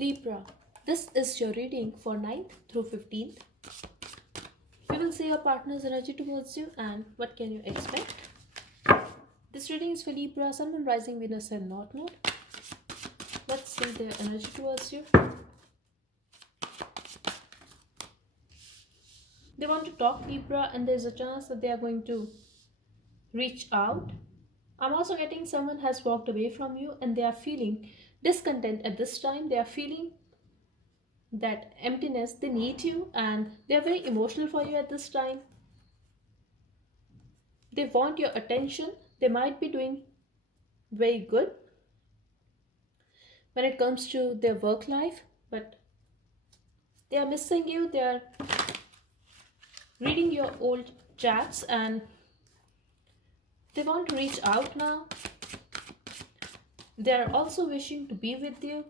Libra, this is your reading for 9th through 15th. We will see your partner's energy towards you and what can you expect. This reading is for Libra, Sun, Moon, Rising, Venus and North Node. Let's see their energy towards you. They want to talk Libra and there's a chance that they are going to reach out. I'm also getting someone has walked away from you and they are feeling discontent at this time. They are feeling that emptiness. They need you and they are very emotional for you at this time. They want your attention. They might be doing very good when it comes to their work life, but they are missing you. They are reading your old chats and they want to reach out now. They are also wishing to be with you.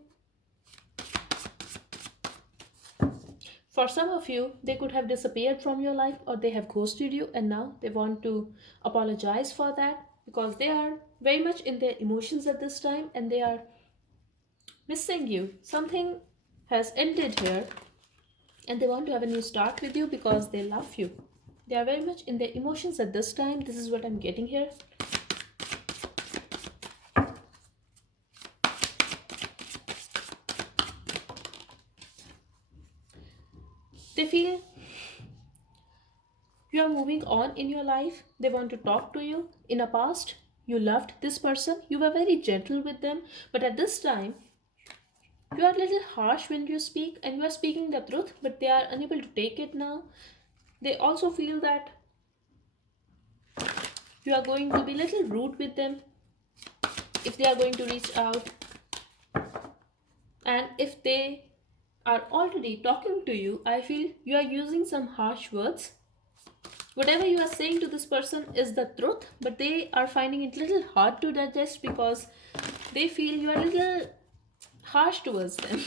For some of you, they could have disappeared from your life or they have ghosted you and now they want to apologize for that because they are very much in their emotions at this time and they are missing you. Something has ended here and they want to have a new start with you because they love you. They are very much in their emotions at this time. This is what I'm getting here. They feel you are moving on in your life. They want to talk to you. In the past, you loved this person. You were very gentle with them. But at this time, you are a little harsh when you speak and you are speaking the truth, but they are unable to take it now. They also feel that you are going to be a little rude with them if they are going to reach out. And if they are already talking to you, I feel you are using some harsh words. Whatever you are saying to this person is the truth, but they are finding it a little hard to digest because they feel you are a little harsh towards them.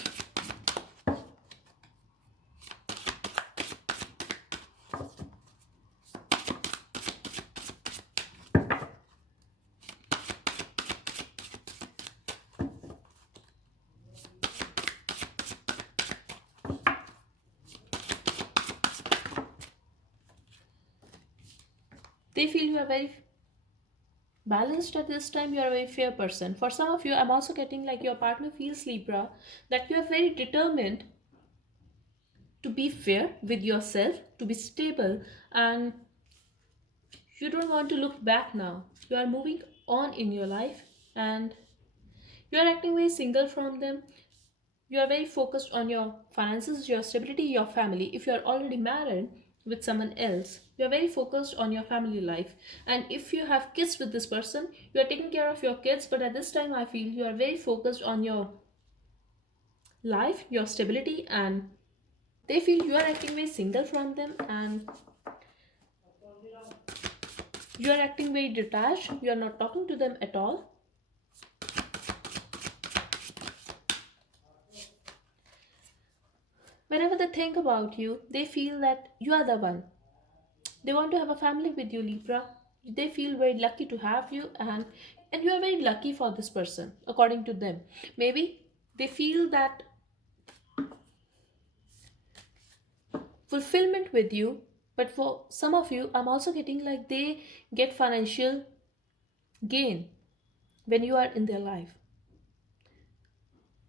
They feel you are very balanced at this time. You are a very fair person. For some of you, I'm also getting like your partner feels, Libra, that you are very determined to be fair with yourself, to be stable, and you don't want to look back now. You are moving on in your life and you are acting very single from them. You are very focused on your finances, your stability, your family. If you are already married with someone else, you are very focused on your family life. And if you have kids with this person, you are taking care of your kids. But at this time, I feel you are very focused on your life, your stability, and they feel you are acting very single from them and you are acting very detached. You are not talking to them at all. Whenever they think about you, they feel that you are the one. They want to have a family with you, Libra. They feel very lucky to have you and you are very lucky for this person, according to them. Maybe they feel that fulfillment with you, but for some of you, I'm also getting like they get financial gain when you are in their life.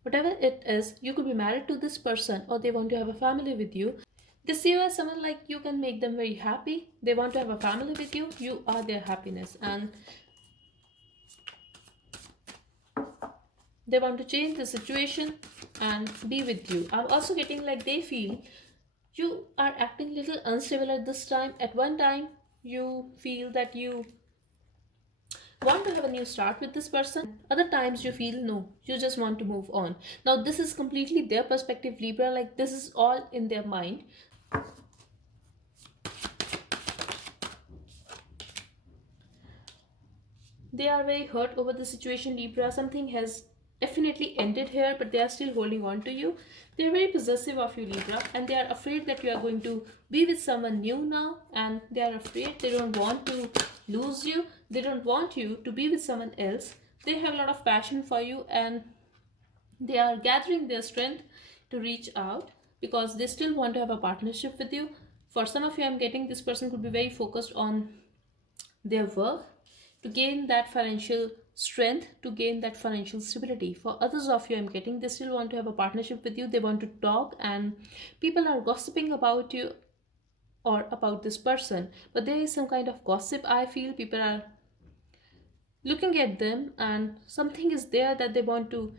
Whatever it is, you could be married to this person or they want to have a family with you. They see you as someone like you can make them very happy. They want to have a family with you. You are their happiness and they want to change the situation and be with you. I'm also getting like they feel you are acting a little unstable at this time. At one time, you feel that you want to have a new start with this person. Other times, you feel no, you just want to move on. Now, this is completely their perspective, Libra. Like, this is all in their mind. They are very hurt over the situation, Libra. Something has definitely ended here, but they are still holding on to you. They are very possessive of you, Libra, and they are afraid that you are going to be with someone new now, and they are afraid. They don't want to lose you. They don't want you to be with someone else. They have a lot of passion for you, and They are gathering their strength to reach out because they still want to have a partnership with you. For some of you, I'm getting this person could be very focused on their work to gain that financial strength, to gain that financial stability. For others of you, I'm getting they still want to have a partnership with you. They want to talk, and people are gossiping about you or about this person. But there is some kind of gossip, I feel. People are looking at them, and something is there that they want to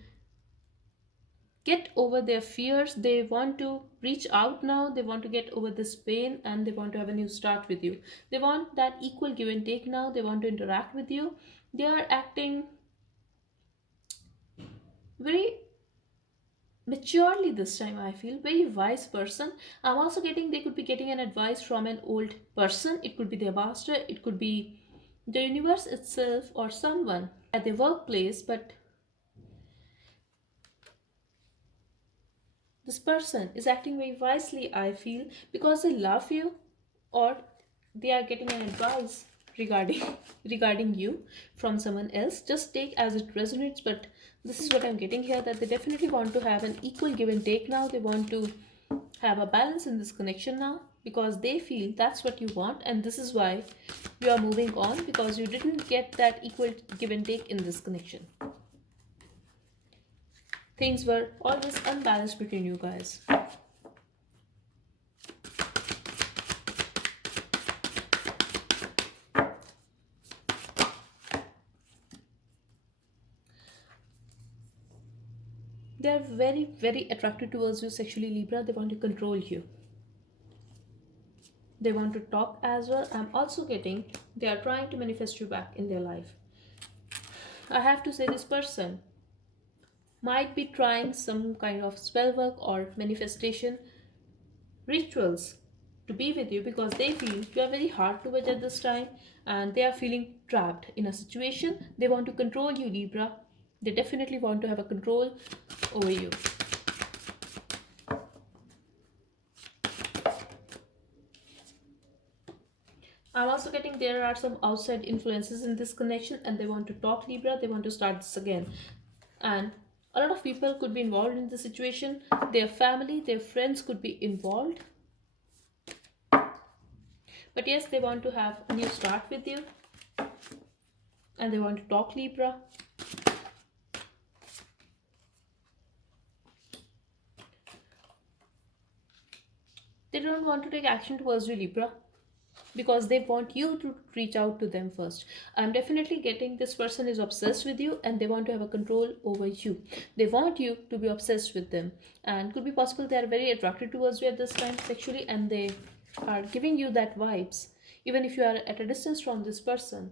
get over their fears. They want to reach out now, they want to get over this pain, and they want to have a new start with you. They want that equal give and take now. They want to interact with you. They are acting very maturely this time, I feel. Very wise person. I'm also getting they could be getting an advice from an old person. It could be their master, it could be the universe itself, or someone at their workplace. But this person is acting very wisely, I feel, because they love you, or they are getting an advice regarding regarding you from someone else. Just take as it resonates, but this is what I'm getting here, that they definitely want to have an equal give and take now. They want to have a balance in this connection now, because they feel that's what you want, and this is why you are moving on, because you didn't get that equal give and take in this connection. Things were always unbalanced between you guys. They are very, very attracted towards you sexually, Libra. They want to control you. They want to talk as well. I'm also getting they are trying to manifest you back in their life. I have to say, this person might be trying some kind of spell work or manifestation rituals to be with you, because they feel you are very hard to judge at this time, and they are feeling trapped in a situation. They want to control you, Libra. They definitely want to have a control over you. I'm also getting there are some outside influences in this connection, and they want to talk, Libra. They want to start this again. And a lot of people could be involved in the situation. Their family, their friends could be involved. But yes, they want to have a new start with you. And they want to talk, Libra. They don't want to take action towards you, Libra, because they want you to reach out to them first. I'm definitely getting this person is obsessed with you, and they want to have a control over you. They want you to be obsessed with them, and could be possible they are very attracted towards you at this time sexually, and they are giving you that vibes. Even if you are at a distance from this person,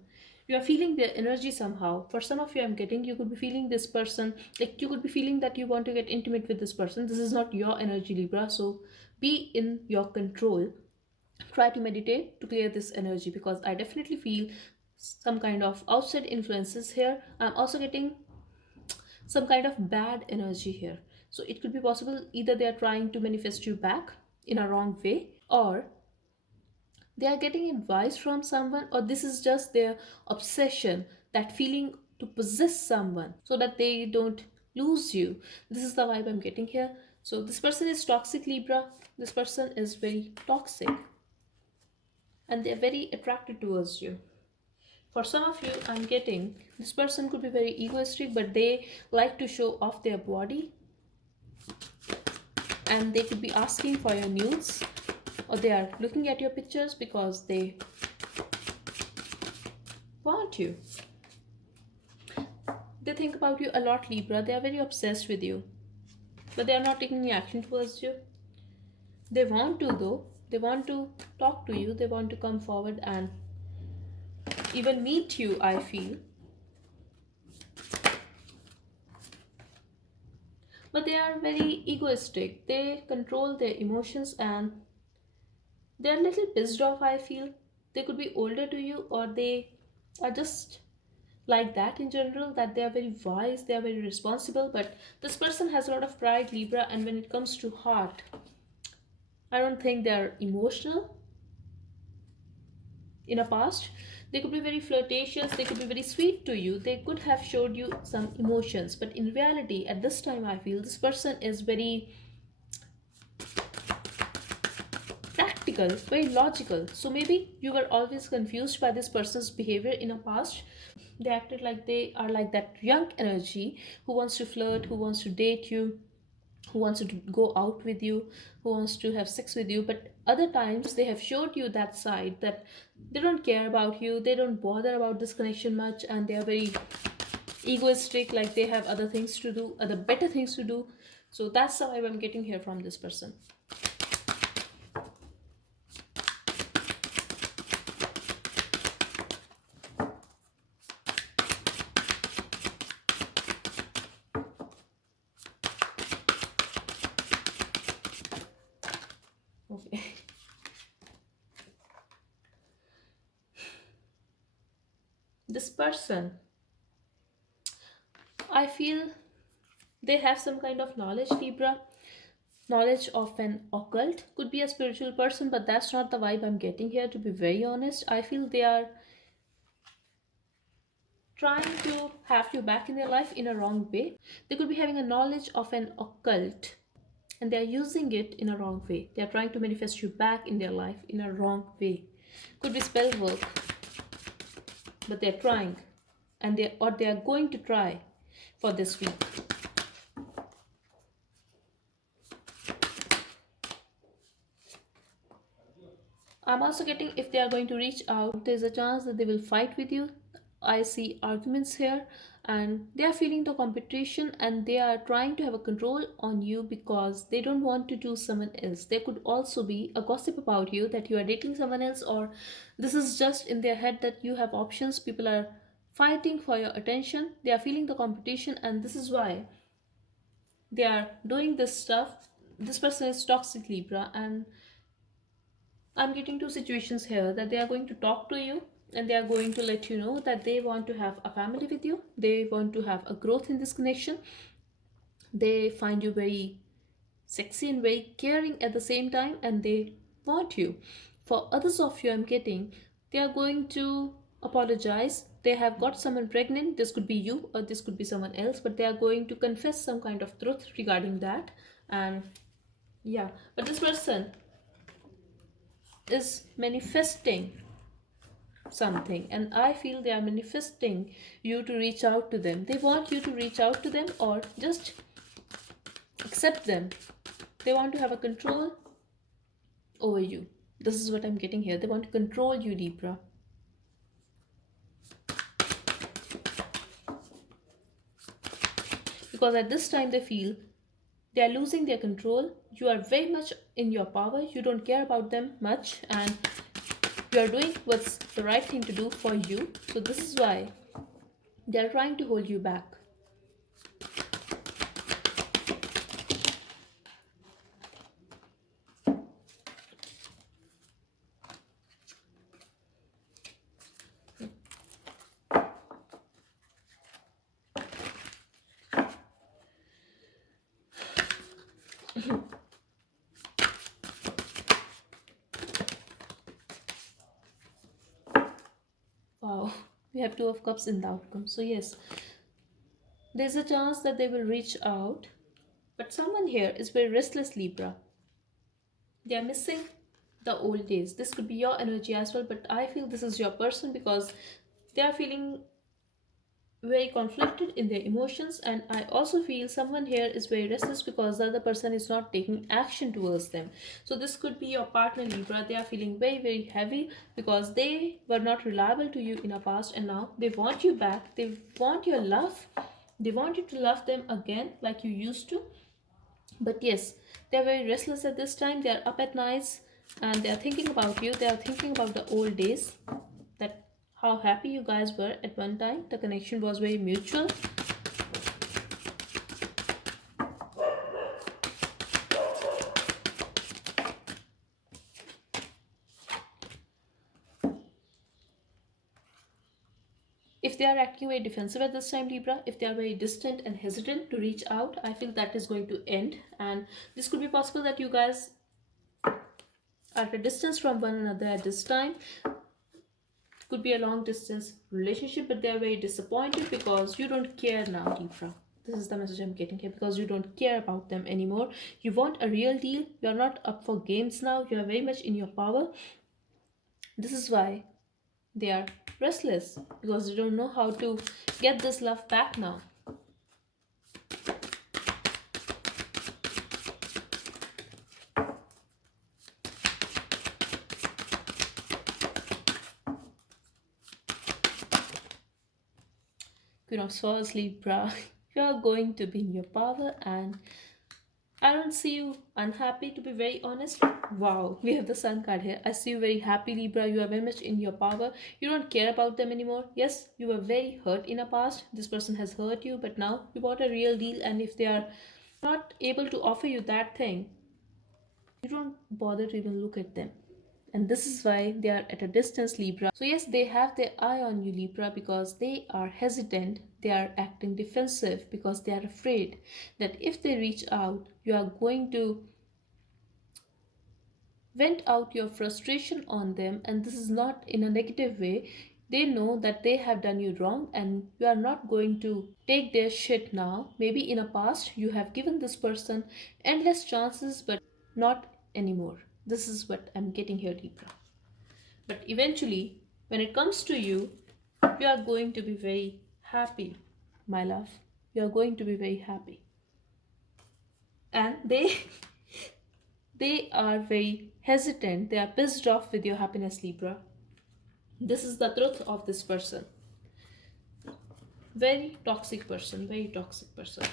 you are feeling their energy somehow. For some of you, I'm getting you could be feeling this person, like you could be feeling that you want to get intimate with this person. This is not your energy, Libra, so be in your control. Try to meditate to clear this energy, because I definitely feel some kind of outside influences here. I'm also getting some kind of bad energy here. So it could be possible either they are trying to manifest you back in a wrong way, or they are getting advice from someone, or this is just their obsession, that feeling to possess someone so that they don't lose you. This is the vibe I'm getting here. So this person is toxic, Libra. This person is very toxic, and they're very attracted towards you. For some of you, I'm getting this person could be very egoistic, but they like to show off their body, and they could be asking for your nudes, or they are looking at your pictures because they want you. They think about you a lot, Libra. They are very obsessed with you, but they are not taking any action towards you. They want to, though. They want to talk to you. They want to come forward and even meet you, I feel. But they are very egoistic. They control their emotions, and they're a little pissed off, I feel. They could be older to you, or they are just like that in general, that they are very wise, they are very responsible. But this person has a lot of pride, Libra, and when it comes to heart, I don't think they are emotional in a past. They could be very flirtatious, they could be very sweet to you, they could have showed you some emotions, but in reality at this time I feel this person is very practical, very logical. So maybe you were always confused by this person's behavior in a past. They acted like they are like that young energy who wants to flirt, who wants to date you, who wants to go out with you, who wants to have sex with you. But other times they have showed you that side that they don't care about you, they don't bother about this connection much, and they are very egoistic, like they have other things to do, other better things to do. So that's the vibe I'm getting here from this person. Okay. This person, I feel they have some kind of knowledge, Libra. Knowledge of an occult, could be a spiritual person, but that's not the vibe I'm getting here, to be very honest. I feel they are trying to have you back in their life in a wrong way. They could be having a knowledge of an occult and they are using it in a wrong way. They are trying to manifest you back in their life in a wrong way. Could be spell work, but they're trying, and they are going to try for this week. I'm also getting, if they are going to reach out, there's a chance that they will fight with you. I see arguments here, and they are feeling the competition and they are trying to have a control on you because they don't want to do someone else. There could also be a gossip about you that you are dating someone else, or this is just in their head that you have options. People are fighting for your attention, they are feeling the competition, and this is why they are doing this stuff. This person is toxic, Libra, and I'm getting two situations here that they are going to talk to you and they are going to let you know that they want to have a family with you. They want to have a growth in this connection. They find you very sexy and very caring at the same time, and they want you. For others of you, I'm getting they are going to apologize. They have got someone pregnant. This could be you or this could be someone else, but they are going to confess some kind of truth regarding that. And yeah, but this person is manifesting something, and I feel they are manifesting you to reach out to them. They want you to reach out to them or just accept them. They want to have a control over you. This is what I'm getting here. They want to control you, Libra. Because at this time they feel they are losing their control. You are very much in your power, you don't care about them much, and you are doing what's the right thing to do for you. So this is why they are trying to hold you back. Wow, we have two of cups in the outcome. So yes, there's a chance that they will reach out, but someone here is very restless, Libra. They are missing the old days. This could be your energy as well, but I feel this is your person because they are feeling very conflicted in their emotions, and I also feel someone here is very restless because the other person is not taking action towards them. So this could be your partner, Libra. They are feeling very heavy because they were not reliable to you in the past, and now they want you back. They want your love. They want you to love them again like you used to. But yes, they are very restless at this time. They are up at nights and they are thinking about you. They are thinking about the old days, that how happy you guys were at one time. The connection was very mutual. If they are acting very defensive at this time, Libra, if they are very distant and hesitant to reach out, I feel that is going to end. And this could be possible that you guys are at a distance from one another at this time. Could be a long distance relationship, but they're very disappointed because you don't care now, Libra. This is the message I'm getting here, because you don't care about them anymore. You want a real deal. You're not up for games now. You are very much in your power. This is why they are restless, because they don't know how to get this love back now. Queen of Swords, Libra, you are going to be in your power, and I don't see you unhappy, to be very honest. Wow, we have the Sun card here. I see you very happy, Libra. You are very much in your power. You don't care about them anymore. Yes, you were very hurt in the past. This person has hurt you, but now you want a real deal, and if they are not able to offer you that thing, you don't bother to even look at them. And this is why they are at a distance, Libra. So yes, they have their eye on you, Libra, because they are hesitant. They are acting defensive because they are afraid that if they reach out, you are going to vent out your frustration on them, and this is not in a negative way. They know that they have done you wrong, and you are not going to take their shit now. Maybe in a past you have given this person endless chances, but not anymore. This is what I'm getting here, Libra. But eventually, when it comes to you, you are going to be very happy, my love. You are going to be very happy. And they are very hesitant. They are pissed off with your happiness, Libra. This is the truth of this person. Very toxic person, very toxic person.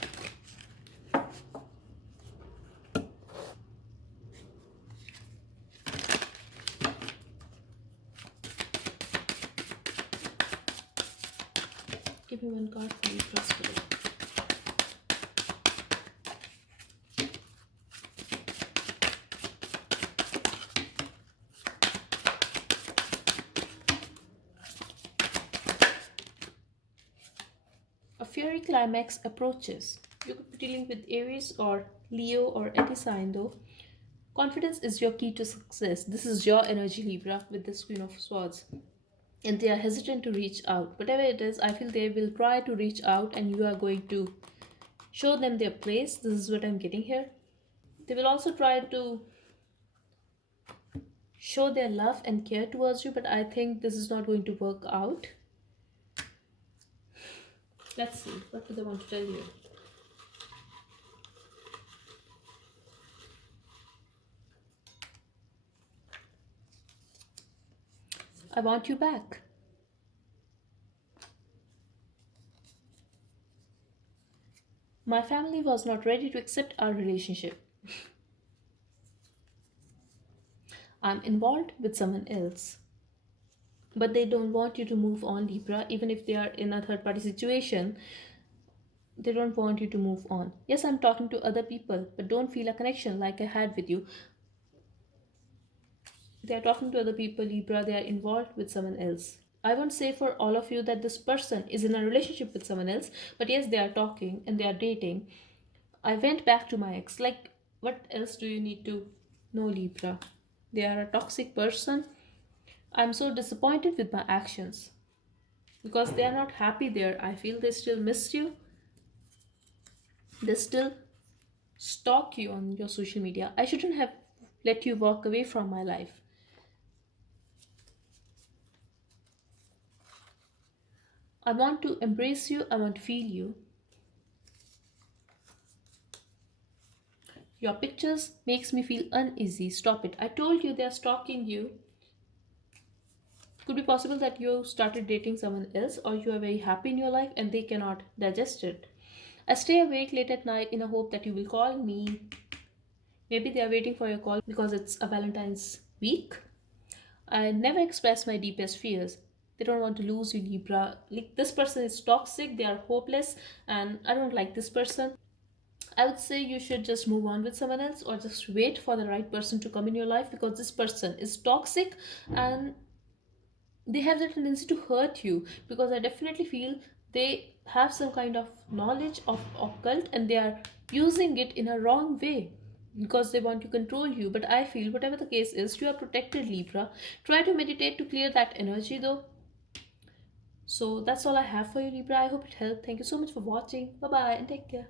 Give me one card for Libra Spirit. A fiery climax approaches. You could be dealing with Aries or Leo or any sign though. Confidence is your key to success. This is your energy, Libra, with this Queen of Swords. And they are hesitant to reach out. Whatever it is, I feel they will try to reach out, and you are going to show them their place. This is what I'm getting here. They will also try to show their love and care towards you, but I think this is not going to work out. Let's see, what do they want to tell you? I want you back. My family was not ready to accept our relationship. I'm involved with someone else. But they don't want you to move on, Libra, even if they are in a third party situation. They don't want you to move on. Yes, I'm talking to other people, but don't feel a connection like I had with you. They are talking to other people, Libra. They are involved with someone else. I won't say for all of you that this person is in a relationship with someone else, but yes, they are talking and they are dating. I went back to my ex. Like, what else do you need to know, Libra? They are a toxic person. I'm so disappointed with my actions because they are not happy there. I feel they still miss you. They still stalk you on your social media. I shouldn't have let you walk away from my life. I want to embrace you. I want to feel you. Your pictures makes me feel uneasy. Stop it. I told you they are stalking you. Could be possible that you started dating someone else, or you are very happy in your life and they cannot digest it. I stay awake late at night in a hope that you will call me. Maybe they are waiting for your call because it's a Valentine's week. I never express my deepest fears. They don't want to lose you, Libra. Like, this person is toxic, they are hopeless, and I don't like this person. I would say you should just move on with someone else, or just wait for the right person to come in your life, because this person is toxic and they have the tendency to hurt you, because I definitely feel they have some kind of knowledge of occult and they are using it in a wrong way because they want to control you. But I feel whatever the case is, you are protected, Libra. Try to meditate to clear that energy though. So that's all I have for you, Libra. I hope it helped. Thank you so much for watching. Bye bye and take care.